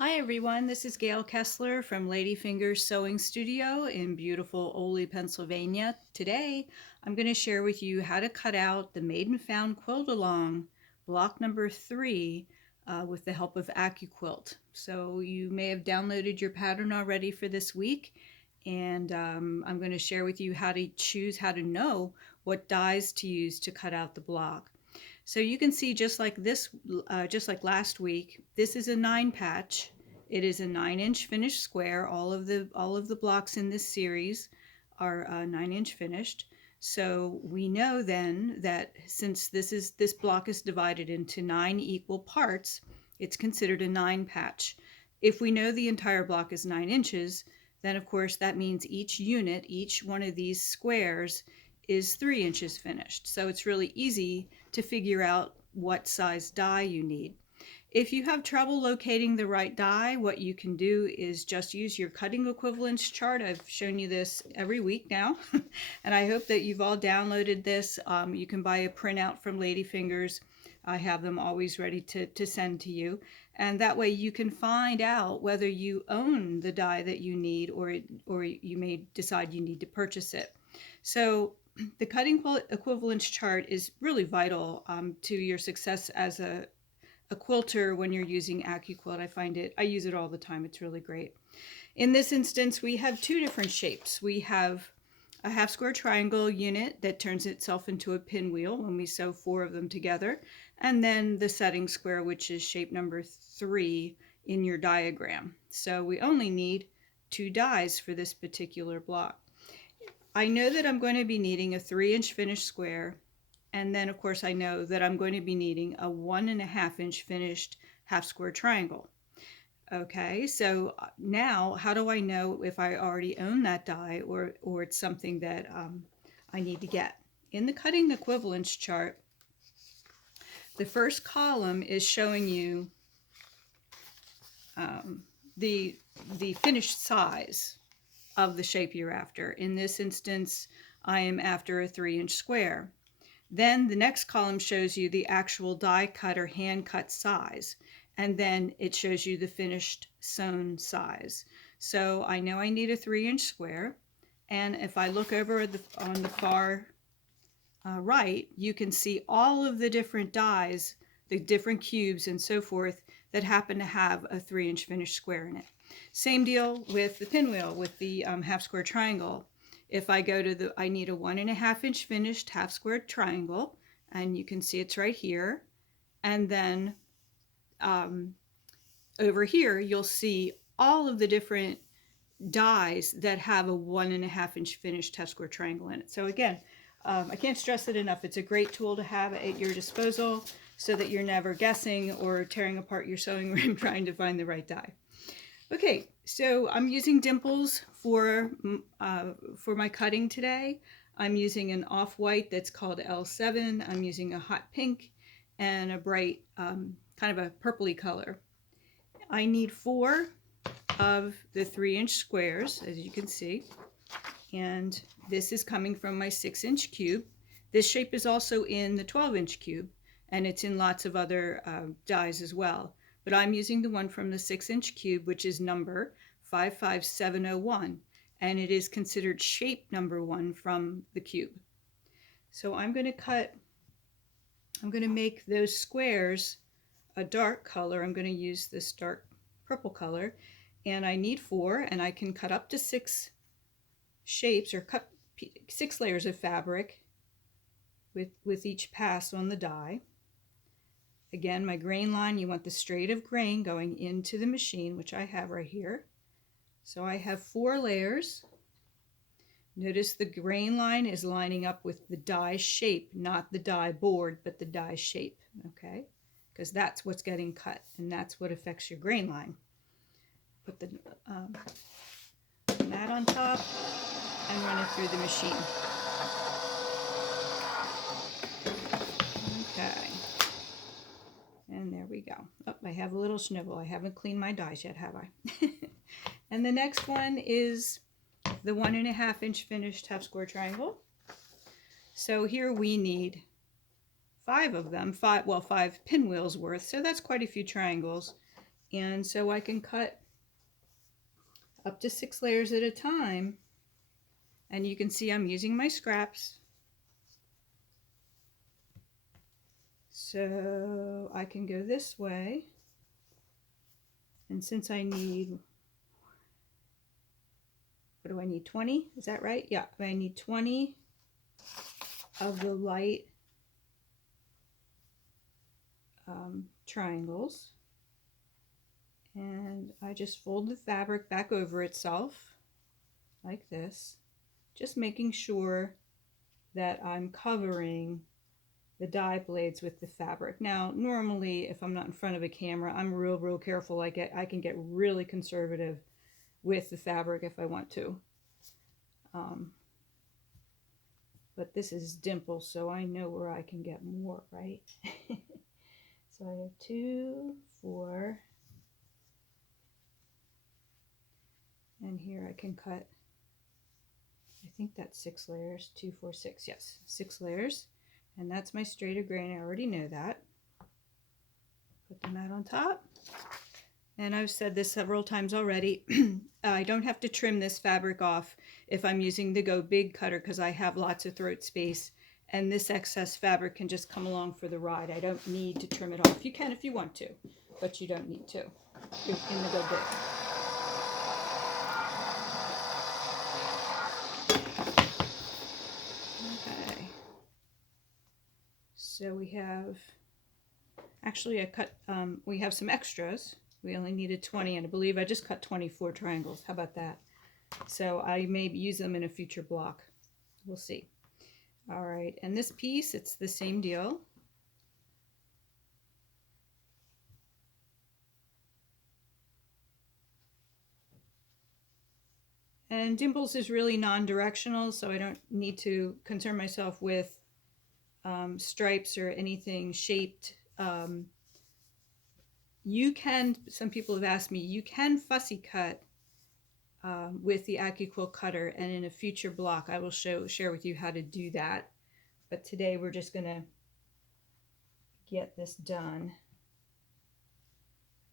Hi everyone, this is Gail Kessler from Ladyfingers Sewing Studio in beautiful Ole, Pennsylvania. Today I'm going to share with you how to cut out the Maiden Found Quilt Along block number 3 with the help of Accuquilt. So you may have downloaded your pattern already for this week, and I'm going to share with you how to choose how to know what dies to use to cut out the block. So you can see just like this, just like last week, this is a 9 patch. It is a 9-inch finished square. All of the blocks in this series are 9-inch finished. So we know then that since this block is divided into 9 equal parts, it's considered a 9 patch. If we know the entire block is 9 inches, then of course that means each unit, each one of these squares is 3 inches finished. So it's really easy to figure out what size die you need. If you have trouble locating the right die, what you can do is just use your cutting equivalence chart. I've shown you this every week now, and I hope that you've all downloaded this. You can buy a printout from Ladyfingers. I have them always ready to send to you. And that way you can find out whether you own the die that you need, or you may decide you need to purchase it. So the cutting equivalence chart is really vital to your success as a quilter when you're using Accuquilt. I use it all the time. It's really great. In this instance, we have two different shapes. We have a half square triangle unit that turns itself into a pinwheel when we sew 4 of them together, and then the setting square, which is shape number 3 in your diagram. So we only need 2 dies for this particular block. I know that I'm going to be needing a 3-inch finished square, and then of course I know that I'm going to be needing a 1.5-inch finished half square triangle. Okay, so now how do I know if I already own that die, or it's something that I need to get? In the cutting equivalence chart, the first column is showing you the finished size of the shape you're after. In this instance, I am after a 3-inch square. Then the next column shows you the actual die cut or hand cut size, and then it shows you the finished sewn size. So I know I need a 3-inch square, and if I look over on the far right, you can see all of the different dies, the different cubes and so forth that happen to have a 3-inch finished square in it. Same deal with the pinwheel, with the half square triangle. If I go to I need a 1.5-inch finished half square triangle, and you can see it's right here. And then over here, you'll see all of the different dies that have a 1.5-inch finished half square triangle in it. So again, I can't stress it enough. It's a great tool to have at your disposal so that you're never guessing or tearing apart your sewing room trying to find the right die. Okay, so I'm using dimples for my cutting today. I'm using an off-white that's called L7. I'm using a hot pink and a bright kind of a purpley color. I need 4 of the 3-inch squares, as you can see, and this is coming from my 6-inch cube. This shape is also in the 12-inch cube, and it's in lots of other dies as well. But I'm using the one from the 6-inch cube, which is number 55701, and it is considered shape number 1 from the cube. So I'm going to make those squares a dark color. I'm going to use this dark purple color, and I need 4, and I can cut up to 6 shapes or cut 6 layers of fabric with each pass on the die. Again, my grain line, you want the straight of grain going into the machine, which I have right here. So I have 4 layers. Notice the grain line is lining up with the die shape, not the die board, but the die shape, okay? Because that's what's getting cut, and that's what affects your grain line. Put the mat on top and run it through the machine. Okay. And there we go. Oh, I have a little snibble. I haven't cleaned my dies yet, have I? And the next one is the 1.5-inch finished half square triangle. So here we need 5 of them, 5 pinwheels worth. So that's quite a few triangles. And so I can cut up to 6 layers at a time. And you can see I'm using my scraps. So I can go this way. And since I need, what do I need, 20? Is that right? Yeah, I need 20 of the light triangles. And I just fold the fabric back over itself like this, just making sure that I'm covering the die blades with the fabric. Now, normally, if I'm not in front of a camera, I'm real careful. I can get really conservative with the fabric if I want to. But this is dimple, so I know where I can get more, right? So I have 2, 4, and here I can cut, I think that's 6 layers, 2, 4, 6, yes, 6 layers. And that's my straighter grain, I already know that. Put the mat on top. And I've said this several times already, I don't have to trim this fabric off if I'm using the Go Big cutter because I have lots of throat space. And this excess fabric can just come along for the ride. I don't need to trim it off. You can if you want to, but you don't need to in the Go Big. Okay. So we have, actually I cut, we have some extras. We only needed 20, and I believe I just cut 24 triangles. How about that? So I may use them in a future block. We'll see. All right, and this piece, it's the same deal. And dimples is really non-directional, so I don't need to concern myself with stripes or anything shaped. You can, some people have asked me, you can fussy cut with the Accuquilt cutter, and in a future block I will share with you how to do that. But today we're just going to get this done.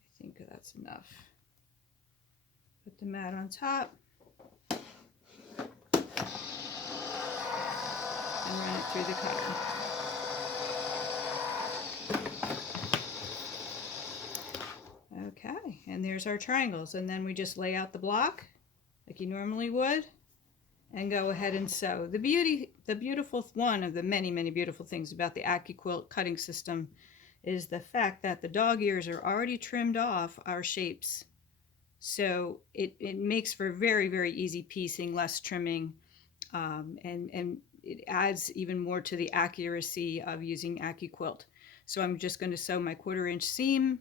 I think that's enough. Put the mat on top and run it through the cutter. Okay, and there's our triangles, and then we just lay out the block like you normally would and go ahead and sew. The beautiful one of the many beautiful things about the Accuquilt cutting system is the fact that the dog ears are already trimmed off our shapes. So it makes for very easy piecing, less trimming, and it adds even more to the accuracy of using Accuquilt. So I'm just going to sew my 1/4 inch seam,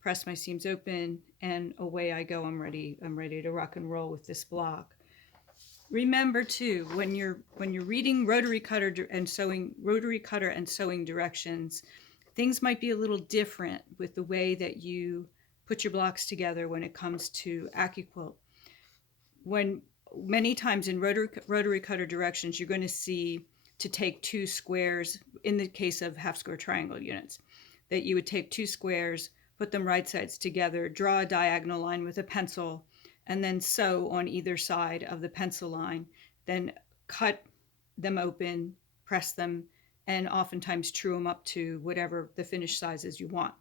press my seams open, and away I go. I'm ready to rock and roll with this block. Remember too, when you're reading rotary cutter and sewing directions, things might be a little different with the way that you put your blocks together when it comes to Accuquilt. When many times in rotary cutter directions, you're going to see to take 2 squares, in the case of half square triangle units, that you would take 2 squares, put them right sides together, draw a diagonal line with a pencil, and then sew on either side of the pencil line, then cut them open, press them, and oftentimes true them up to whatever the finished sizes you want.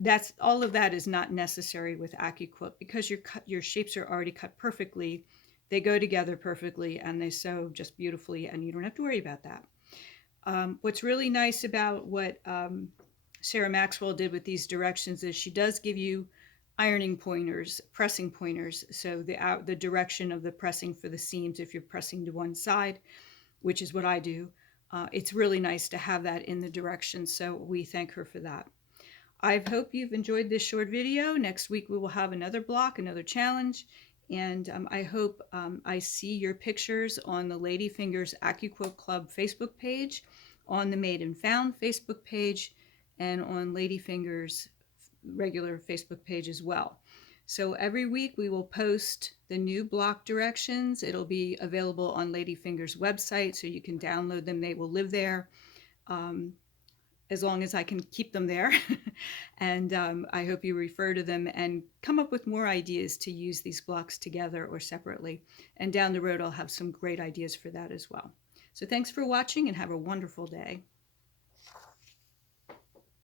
That's all of that is not necessary with Accuquilt because your shapes are already cut perfectly. They go together perfectly and they sew just beautifully, and you don't have to worry about that. What's really nice about what Sarah Maxwell did with these directions is she does give you ironing pointers, pressing pointers, so the direction of the pressing for the seams if you're pressing to one side, which is what I do. It's really nice to have that in the directions, so we thank her for that. I hope you've enjoyed this short video. Next week we will have another block, another challenge, and I hope I see your pictures on the Ladyfingers Accuquilt Club Facebook page, on the Made and Found Facebook page, and on Ladyfingers regular Facebook page as well. So every week we will post the new block directions. It'll be available on Ladyfingers website, so you can download them. They will live there. as long as I can keep them there. And I hope you refer to them and come up with more ideas to use these blocks together or separately. And down the road, I'll have some great ideas for that as well. So thanks for watching and have a wonderful day.